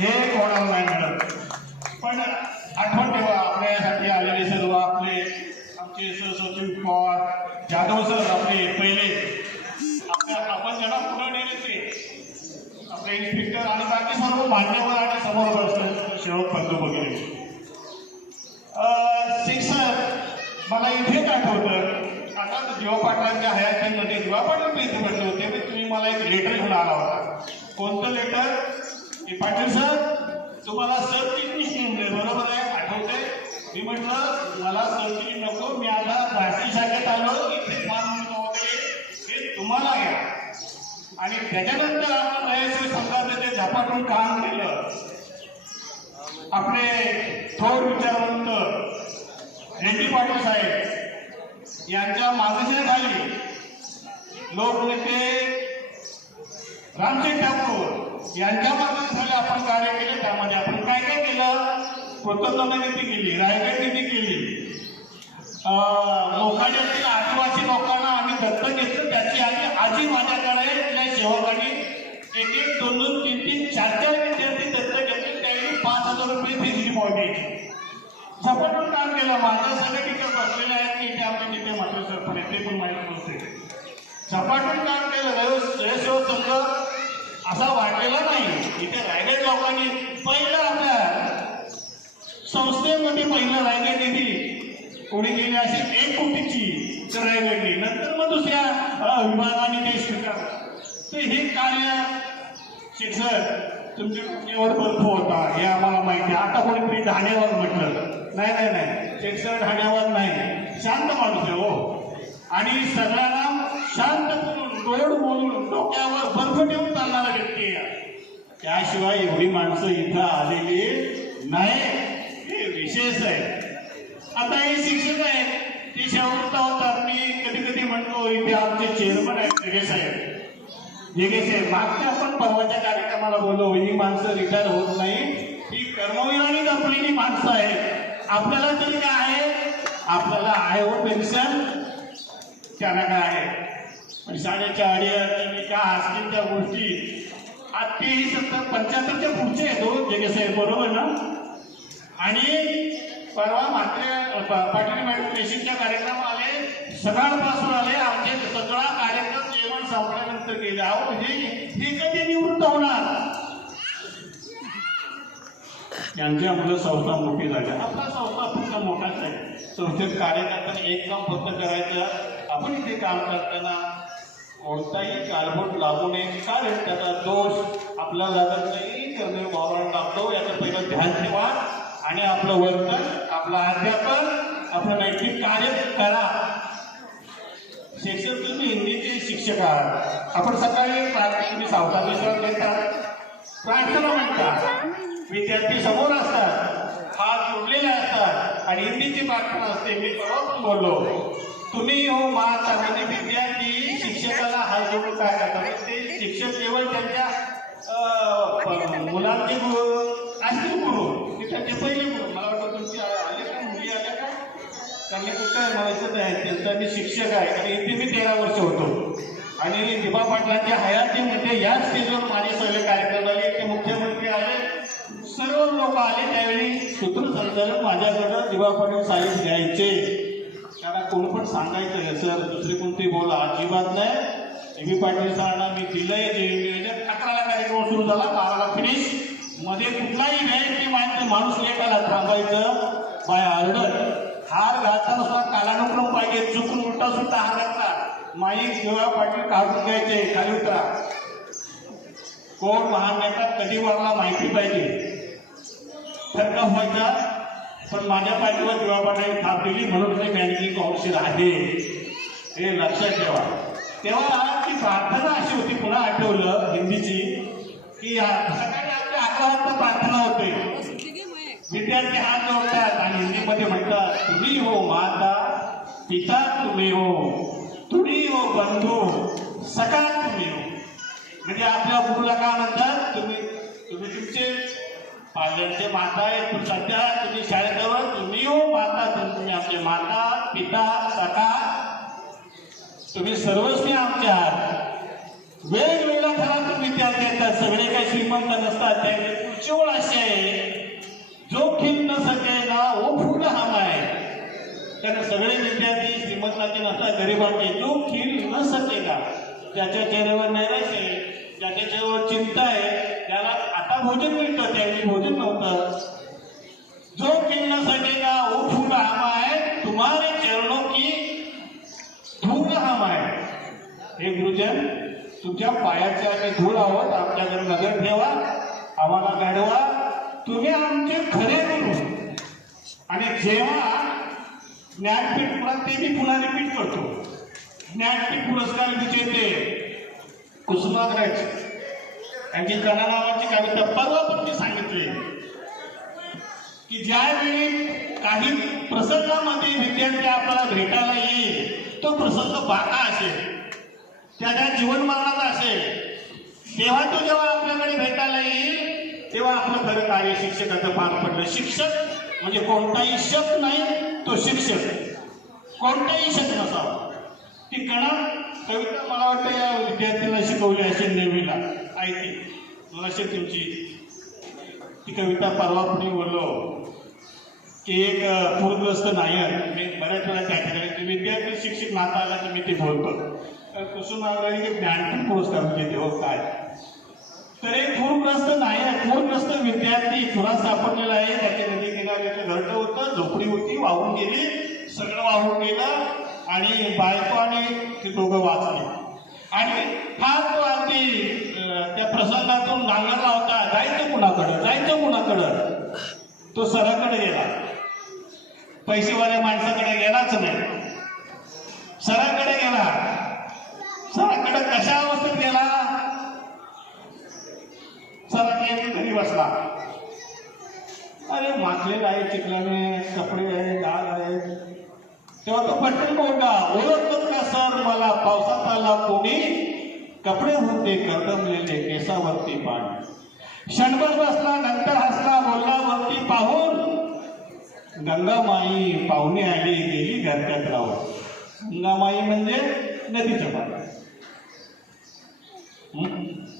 हे कोणाला नाही मिळत. पण आठवण ठेवा, आपल्यासाठी आलेले सर्व आपले आमचे सहसचिव पवार, जाधव सर आपले पहिले आपण ज्यांना पुढे नेले ते आपले इन्स्पेक्टर आणि बाकी सर्व मान्यवर आणि समोर बसले शेवट बंधू वगैरे. शिक्षक मला इथेच आठवतं, आता जीवा पाटलांच्या हयातीमध्ये जीवा पाटील इथे बसले होते, तर तुम्ही मला एक लेटर घेऊन आला होता. कोणतं लेटर? की पाटील सर तुम्हाला सरचिटणीस नेमले, बरोबर आहे, आठवते? मी म्हटलं मला सरचिटणीस नको, मी आता राष्ट्रीय शाखेत आलो, इथे मान वगैरे हे तुम्हाला घ्या. आणि त्याच्यानंतर आपण रयस्वी संघाचं ते झपाटून काम केलं. आपले थोर विचारवंत रेड्डी पाटील साहेब यांच्या मार्गदर्शनाखाली लोकनेते रामसिंग ठाकूर यांच्या मार्गदर्शनाखाली आपण कार्य केले. त्यामध्ये आपण काय काय केलं? कोलकाता किती केली, रायगड किती केली, मोखाड्यातील आदिवासी लोकांना आम्ही दत्तक घेतलं. त्याची आजी माझ्याकडे त्या सेवकांनी एक एक दोन दोन तीन तीन चार चार विद्यार्थी दत्तक घेतले. त्यावेळी 5,000 रुपये फीस डिपॉझिट झपाटून काम केलं. माझ्या सगळे टीचर बसलेले आहेत की इथे आमचे तिथे मात्र सरपण ते पण माहीत नसते. झपाटून काम केलं. रयस्वी संघ असा वाटलेला नाही. इथे रायगड लोकांनी पहिलं आपल्या संस्थेमध्ये पहिलं रायगड निधी कोणी गेली अशी 1 कोटीची तर रायगडली, नंतर मग दुसऱ्या विभागाने ते स्वीकारलं. तर हे कार्य शिक्षक तुमच्या कुठेवर बर्फ होता हे आम्हाला माहिती आहे. आता कोणीतरी ठाण्यावर म्हटलं, नाही नाही नाही, शिक्षक ठाण्यावर नाही, शांत माणूस आहे हो. आणि सगळ्यांना शांत करून गोड बोलून डोक्यावर बर्फ ठेवून चालणारा व्यक्ती आहे. त्याशिवाय एवढी माणसं इथं आलेली नाही, हे विशेष आहे. आता हे शिक्षक आहेत ते शाहूरता होतात. मी कधी कधी म्हणतो इथे आमचे चेअरमन आहेत जगे साहेब, मागच्या आपण परवाच्या कार्यक्रमाला बोललो, ही माणसं रिटायर होत नाही, ही कर्मवीरांनी जपलेली माणसं आहेत. आपल्याला तरी काय आहे? आपल्याला आहे हो पेन्शन, त्यांना काय आहे पण 4.5 काय असतील त्या गोष्टी. आज तेही 70-75च्या पुढचे आहेत हो जगे साहेब, बरोबर ना? आणि परवा मात्र पाटील मॅडम रेशीमच्या कार्यक्रम आले, सकाळपासून आले, आमचे सगळा कार्यक्रम जेवण संपल्यानंतर गेले. अहो हे कधी निवृत्त होणार? यांच्यामुळे संस्था मोठी झाली. आपला संस्था फक्त मोठाच आहे. संस्थेत कार्य करताना एक काम फक्त करायचं, आपण इथे काम करताना कोणताही कालबोट लागू नये, कारण त्याचा दोष आपला लागत नाही, कर्तव्य भावना लागतो. याचं पहिलं ध्यान ठेवा आणि आपलं वर्तन, आपलं अध्यापन, आपलं नैतिक कार्य करा. शिक्षक तुम्ही हिंदीचे शिक्षक आहात. आपण सकाळी तुम्ही सावधान विश्राम घेतात, प्रार्थना म्हणतात, विद्यार्थी समोर असतात, हात जोडलेले असतात आणि हिंदीची प्रार्थना असते. मी परवा पण बोललो, तुम्ही हो माता म्हणजे विद्यार्थी शिक्षकाला हात जोडून काय करतात? ते शिक्षक केवळ त्यांच्या मुलांचे असतील गुरु, ते त्यांचे पहिले गुरु. मला वाटतं तुमची आले का मुली आल्या का? त्यांनी कुठं आहे म्हणायचं नाही, त्यांचा मी शिक्षक आहे. आणि इथे मी 13 वर्ष होतो आणि दिबा पाटलांच्या हयातीमध्ये याच स्टेजवर माझे सगळे कार्यक्रम झाले. ते मुख्यमंत्री आले, सर्व लोक आले. त्यावेळी सूत्रसंचालक माझ्याकडं दिबा पाटील साहेब घ्यायचे. त्याला कोण पण सांगायचं सर दुसरे कोणते बोला, अजिबात नाही. दिबा पाटील सरांना मी दिलंय. 11ला कार्यक्रम सुरू झाला, 12ला फिनिश. मध्ये कुठलाही वेळ माणूस एकाला थांबायचं बाय ऑर्डर. हार घालताना सुद्धा कालानुक्रम पाहिजे, चुकून उलटा सुद्धा हार घातला माईक दिवा पाटील काढून घ्यायचे, खाली उतरा. कोण महान नेता कधी वरला माहिती पाहिजे, थरका व्हायचा. पण माझ्या पाठीवर दिवा पाटील थाप दिली म्हणून ते बँकिंग काउन्सिल आहे, हे लक्षात ठेवा. तेव्हा ती प्रार्थना अशी होती, पुन्हा आठवलं हिंदीची, की सकाळी आमच्या 11 वाजता प्रार्थना होते. विद्यार्थी हात जोडतात आणि हिंदीमध्ये म्हणतात, तुम्ही हो माता पिता, तुम्ही हो बंधू, सखा तुम्ही हो. म्हणजे आपल्या गुरुला काय म्हणतात? तुम्ही तुमचे पाल्यांचे माता आहे. सध्या तुम्ही शाळेजवळ तुम्ही हो माता, तुम्ही आमचे माता पिता सखा, तुम्ही सर्वस्वी आमचे आहात. वेगवेगळ्या थरातून विद्यार्थी येतात. नसतात, सगळे काही श्रीमंत नसतात. त्याची पुढची ओळ अशी आहे, जो खिल न सकेगा वो फूल हम आहे. कारण सगळे विद्यार्थी श्रीमंताचे नसतात, गरिबांचे. जो खिल न सकेगा, ज्याच्या चेहऱ्यावर नैराश्य आहे, ज्याच्या चेहऱ्यावर चिंता आहे, त्याला आता भोजन मिळतं, त्यावेळी भोजन नव्हतं. जो खिल न सकेगा वो फूल हम आहे, तुम्हारे चरणों की धूल हम आहे. हे गुरुजन, तुमच्या पायाचे आम्ही धूळ आहोत. आमच्याकडे नजर ठेवा, आम्हाला गाढवा. तुम्ही आमचे खरे गुरु. आणि जेव्हा ज्ञानपीठ ते मी पुन्हा रिपीट करतो, ज्ञानपीठ पुरस्कार विजेते कुसुमाग्रज यांची कणा नावाची कविता परवा पण मी सांगितली की ज्यावेळी काही प्रसंगामध्ये विद्यार्थी आपल्याला भेटायला येईल, तो प्रसंग बाका असेल, त्याच्या जीवनमानाचा असेल, तेव्हा तो जेव्हा आपल्याकडे भेटायला येईल, तेव्हा आपलं खरं कार्य शिक्षकाचं पार पडलं. शिक्षक म्हणजे कोणताही शक नाही, तो शिक्षक. कोणताही शक नसावा. ती कणा कविता मला वाटतं या विद्यार्थ्यांना शिकवली असेल नेहमीला. ऐकली मला तुमची ती कविता परवा कुणी बोललो की एक पूरग्रस्त नायक. मी बऱ्याच वेळा त्या ठिकाणी विद्यार्थी शिक्षक नाता आला की मी ते बोलतो. कुसुमाग्रज ज्ञानपीठ पुरस्कार म्हणजे हो काय, तर एक पूरग्रस्त नायक, पूरग्रस्त विद्यार्थी पुरा सापडलेला आहे. त्याच्या नदी किनाऱ्याचं घरटं होतं, झोपडी होती, वाहून गेली, सगळं वाहून गेलं. आणि बायको आणि ते दोघं वाचले. आणि हा तो अगदी त्या प्रसंगातून नांगरला होता. जायचं कुणाकडं, जायचं कुणाकडं. तो सराकडे गेला, पैसेवाल्या माणसाकडे गेलाच नाही, सराकडे गेला. सराकडे कशा अवस्थेत गेला, सराकडे घरी बसला. अरे माखलेला आहे, चिखलाने कपडे आहे, डाग आहे. तेव्हा तो पटकन बोलला, ओळखत का सर मला, पावसात आला कोणी, कपडे होते कर्दमलेले, केसावरती पाणी. क्षणभर बसला, नंतर हसला, बोलला वरती पाहून, गंगामाई पाहुणे आली, गेली घरट्यात राहून. गंगामाई म्हणजे नदीचं पाणी.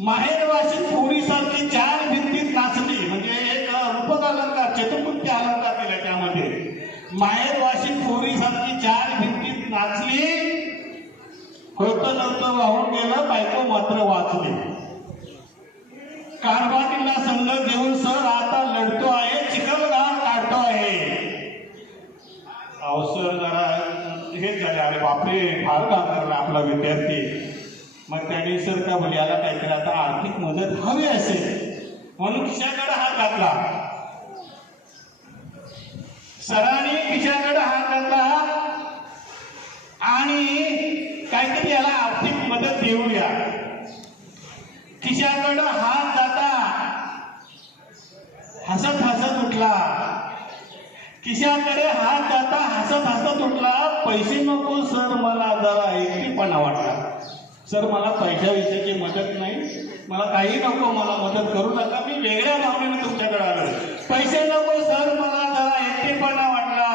माहेरवाशी पोरीसारखी चार भिंतीत नाचली, म्हणजे एक रूपक अलंकार, चतुर्मुखी अलंकार दिला त्यामध्ये. माहेरवाशी पोरीसारखी चार भिंतीत नाचली, होतं नव्हतं वाहून गेलं, बायको मात्र वाचली. कारभारीला संघ देऊन सर आता लढतो आहे, चिखलगार काढतो आहे. अवसर जरा हेच झाले, अरे बापरे फार काम करला आपला विद्यार्थी. मग त्याने सर का बोल, याला काहीतरी आता आर्थिक मदत हवी असेल म्हणून खिशाकडे हात घातला. सरांनी खिशाकडे हात घातला आणि काहीतरी याला आर्थिक मदत देऊया. खिशाकडे हात जाता हसत हसत उठला. खिशाकडे हात जाता हसत हसत उठला. पैसे नको सर, मला जरा एकटेपणा वाटला. सर मला पैशाविषयीची मदत नाही, मला काही नको, मला मदत करू नका, मी वेगळ्या भावनेने तुमच्याकडे आलो. पैसे नको सर, मला जरा एकटेपणा वाटला.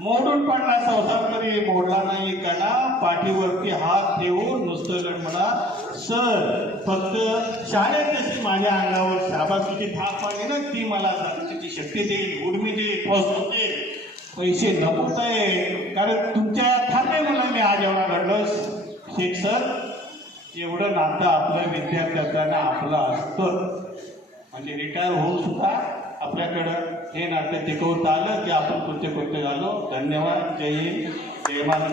मोडून पडला संसार तरी मोडला नाही कणा, पाठीवरती हात ठेवून नुसतं गडमडा. सर फक्त शाळेत जशी माझ्या अंगावर शाबासकीची थाप आली ना, ती मला जाण्याची शक्ती देईल, उर्मी देईल, पोहोचून देईल. पैसे नकोच आहे, कारण तुमच्या खाते मला मी आज एवढा घडलो. शेख सर, एवढं नातं आपल्या विद्यार्थ्यांना आपलं असतं, म्हणजे रिटायर होऊन सुद्धा आपल्याकडं हे नातं टिकवता आलं की आपण कृत्य झालो. धन्यवाद. जय हिंद, जय महाराष्ट्र.